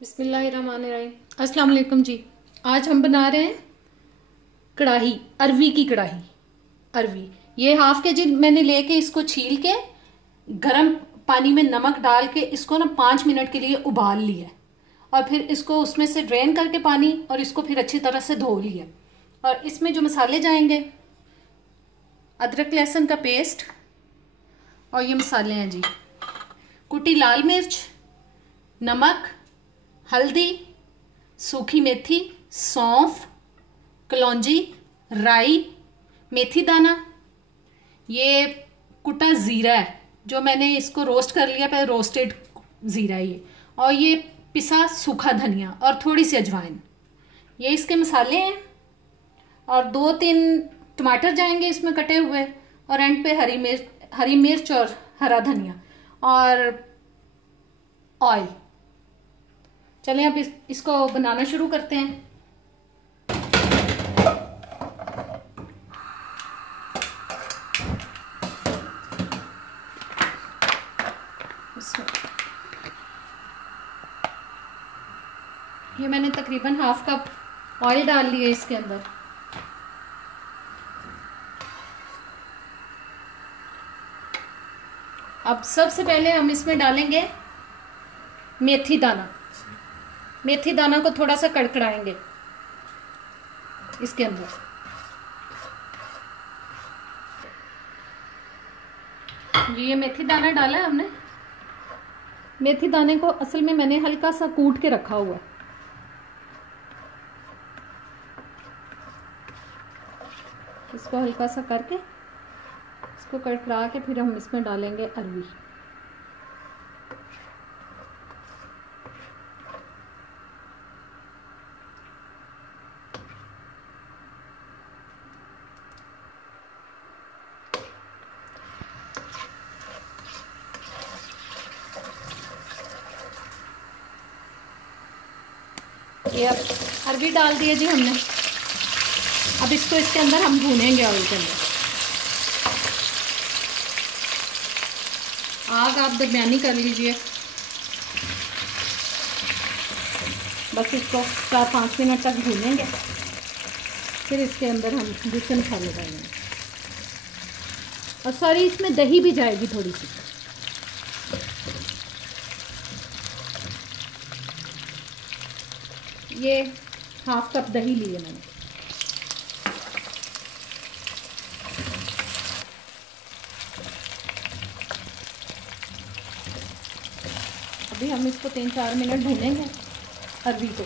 बिस्मिल्लाहिर्रहमानिर्रहीम। अस्सलाम वालेकुम जी। आज हम बना रहे हैं कढ़ाई, अरवी की कढ़ाई। अरवी ये हाफ के जी मैंने लेके इसको छील के गरम पानी में नमक डाल के इसको ना 5 मिनट के लिए उबाल लिया और फिर इसको उसमें से ड्रेन करके पानी और इसको फिर अच्छी तरह से धो लिया। और इसमें जो मसाले जाएंगे, अदरक लहसुन का पेस्ट और ये मसाले हैं जी, कुटी लाल मिर्च, नमक, हल्दी, सूखी मेथी, सौंफ, कलौंजी, राई, मेथी दाना, ये कुटा ज़ीरा है जो मैंने इसको रोस्ट कर लिया, पहले रोस्टेड ज़ीरा ये, और ये पिसा सूखा धनिया और थोड़ी सी अजवाइन। ये इसके मसाले हैं। और 2-3 टमाटर जाएंगे इसमें कटे हुए, और एंड पे हरी मिर्च और हरा धनिया और ऑयल। चलें अब इसको बनाना शुरू करते हैं। ये मैंने तकरीबन हाफ कप ऑयल डाल लिया इसके अंदर। अब सबसे पहले हम इसमें डालेंगे मेथी दाना। मेथी दाना को थोड़ा सा कड़कड़ाएंगे इसके अंदर। ये मेथी दाना डाला है हमने। मेथी दाने को असल में मैंने हल्का सा कूट के रखा हुआ है। इसको हल्का सा करके इसको कड़कड़ा के फिर हम इसमें डालेंगे अरवी। ये अब अरवी डाल दिए जी हमने। अब इसको इसके अंदर हम भूनेंगे ऑयल के अंदर। आग आप दरमियानी कर लीजिए। बस इसको 4-5 मिनट तक भूनेंगे, फिर इसके अंदर हम दूसरे मसाले डालेंगे। और सॉरी, इसमें दही भी जाएगी थोड़ी सी। ये हाफ कप दही लिए मैंने। अभी हम इसको 3-4 मिनट भूनेंगे अरवी को।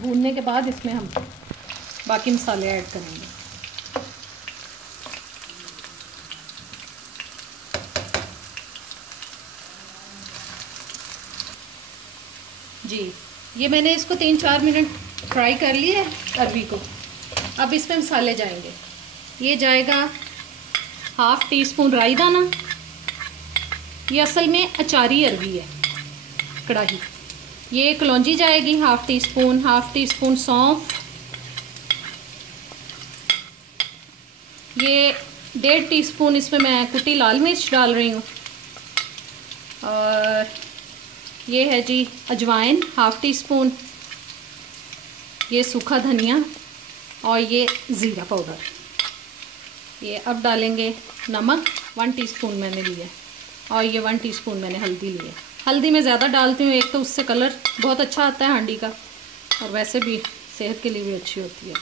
भूनने के बाद इसमें हम बाकी मसाले ऐड करेंगे। जी, ये मैंने इसको 3-4 मिनट फ्राई कर लिया है अरवी को। अब इसमें मसाले जाएंगे। ये जाएगा हाफ टी स्पून राई दाना। ये असल में अचारी अरवी है कढ़ाई। ये कलौंजी जाएगी हाफ टी स्पून सौंफ। ये 1.5 टीस्पून इसमें मैं कुटी लाल मिर्च डाल रही हूँ। और ये है जी अजवाइन हाफ टी स्पून। ये सूखा धनिया और ये ज़ीरा पाउडर। ये अब डालेंगे नमक 1 टीस्पून मैंने लिया, और ये 1 टीस्पून मैंने हल्दी ली है। हल्दी मैं ज़्यादा डालती हूँ, एक तो उससे कलर बहुत अच्छा आता है हांडी का, और वैसे भी सेहत के लिए भी अच्छी होती है।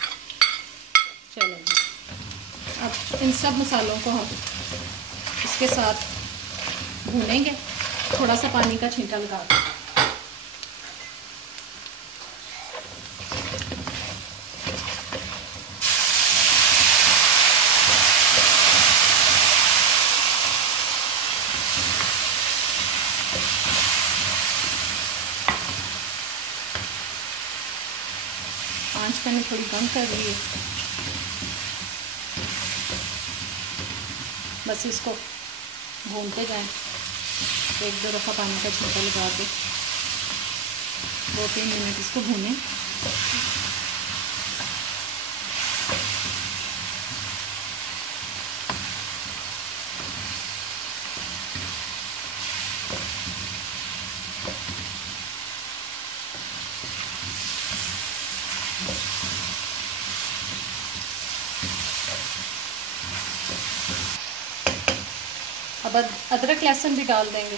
चलें, अब इन सब मसालों को हम इसके साथ भूनेंगे, थोड़ा सा पानी का छींटा लगा दें। आंच मैंने थोड़ी कम कर ली है। बस इसको भूनते जाएं, 1-2 दफ़ा पानी का छींटा लगा के 2-3 मिनट इसको भूनें। अब अदरक लहसुन भी डाल देंगे,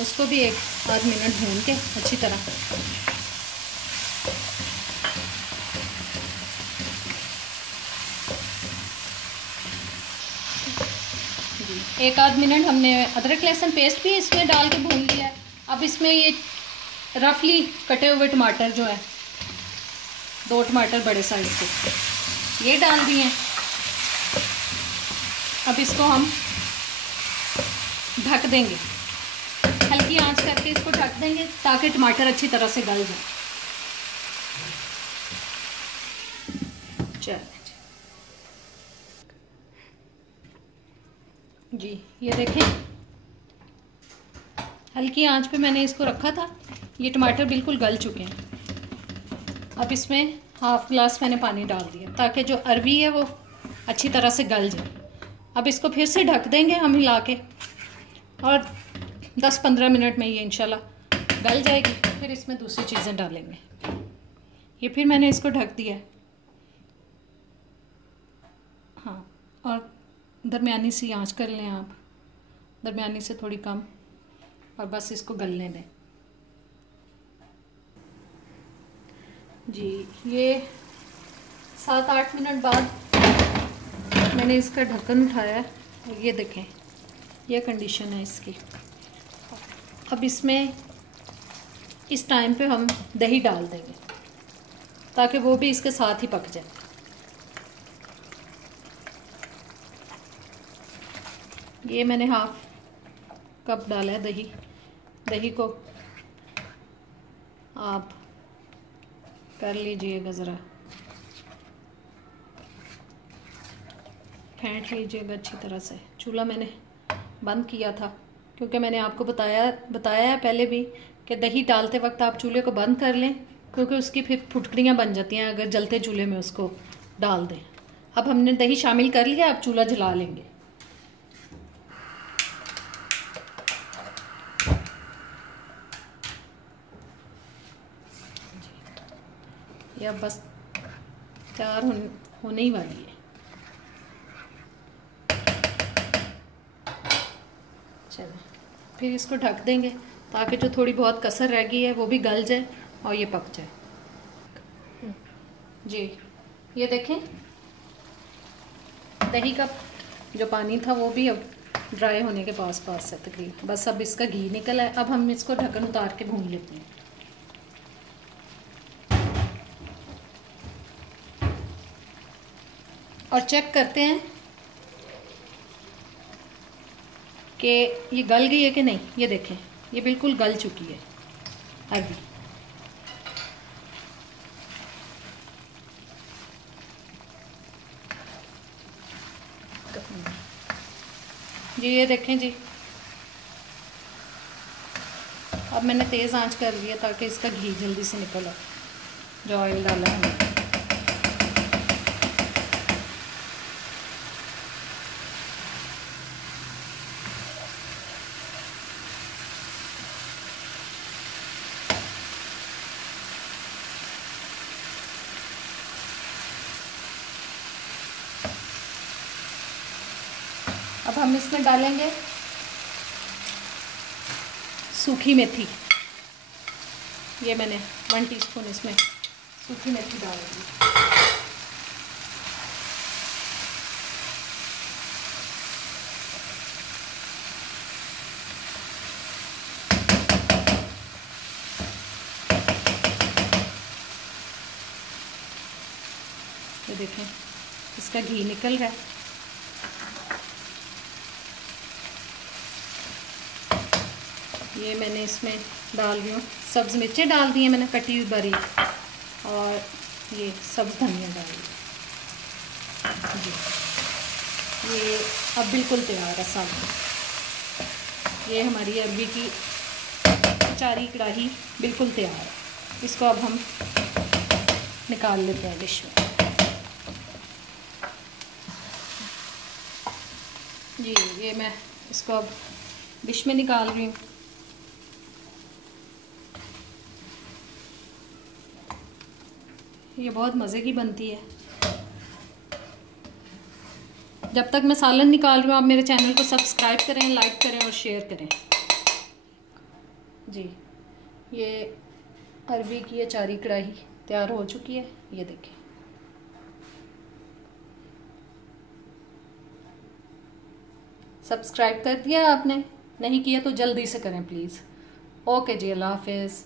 उसको भी 1-8 मिनट भून के अच्छी तरह। जी 1-8 मिनट हमने अदरक लहसुन पेस्ट भी इसमें डाल के भून लिया है। अब इसमें ये रफली कटे हुए टमाटर जो है, 2 टमाटर बड़े साइज के, ये डाल दिए। अब इसको हम ढक देंगे, हल्की आंच करके इसको ढक देंगे ताकि टमाटर अच्छी तरह से गल जाए। चलिए जी, ये देखें हल्की आंच पे मैंने इसको रखा था, ये टमाटर बिल्कुल गल चुके हैं। अब इसमें 1/2 गिलास मैंने पानी डाल दिया ताकि जो अरवी है वो अच्छी तरह से गल जाए। अब इसको फिर से ढक देंगे हम हिला के, और 10-15 मिनट में ये इंशाल्लाह गल जाएगी। फिर इसमें दूसरी चीज़ें डालेंगे। ये फिर मैंने इसको ढक दिया। हाँ, और दरमियानी सी आंच कर लें आप, दरमियानी से थोड़ी कम, और बस इसको गलने दें। जी ये 7-8 मिनट बाद मैंने इसका ढक्कन उठाया और ये देखें ये कंडीशन है इसकी। अब इसमें इस टाइम पे हम दही डाल देंगे ताकि वो भी इसके साथ ही पक जाए। ये मैंने 1/2 कप डाला है दही। दही को आप कर लीजिएगा, ज़रा फेंट लीजिएगा अच्छी तरह से। चूल्हा मैंने बंद किया था क्योंकि मैंने आपको बताया है पहले भी कि दही डालते वक्त आप चूल्हे को बंद कर लें, क्योंकि उसकी फिर फुटकड़ियाँ बन जाती हैं अगर जलते चूल्हे में उसको डाल दें। अब हमने दही शामिल कर लिया, अब चूल्हा जला लेंगे। ये अब बस तैयार होने ही वाली है। चलो फिर इसको ढक देंगे ताकि जो थोड़ी बहुत कसर रह गई है वो भी गल जाए और ये पक जाए। जी ये देखें दही का जो पानी था वो भी अब ड्राई होने के पास है तकरीबन। बस अब इसका घी निकल है। अब हम इसको ढक्कन उतार के भून लेते हैं। और चेक करते हैं कि ये गल गई है कि नहीं। ये देखें ये बिल्कुल गल चुकी है अरवी। जी ये देखें जी, अब मैंने तेज़ आंच कर दिया ताकि इसका घी जल्दी से निकल आए जो ऑयल डाला है। अब हम इसमें डालेंगे सूखी मेथी। ये मैंने 1 टीस्पून इसमें सूखी मेथी डाल दी। ये देखें इसका घी निकल रहा है। ये मैंने इसमें डाल रही हूँ सब्ज़ मिर्चें डाल दी हैं मैंने कटी हुई बारीक, और ये सब्ज़ धनिया डाल दी। जी ये अब बिल्कुल तैयार है सब। ये हमारी अरवी की अचारी कढ़ाई बिल्कुल तैयार है। इसको अब हम निकाल लेते हैं डिश में। जी ये मैं इसको अब डिश में निकाल रही हूँ। ये बहुत मज़े की बनती है। जब तक मैं सालन निकाल रही हूँ आप मेरे चैनल को सब्सक्राइब करें, लाइक करें और शेयर करें जी। ये अरवी की अचारी कढ़ाई तैयार हो चुकी है, ये देखिए। सब्सक्राइब कर दिया आपने? नहीं किया तो जल्दी से करें प्लीज़। ओके जी, अल्लाह हाफिज़।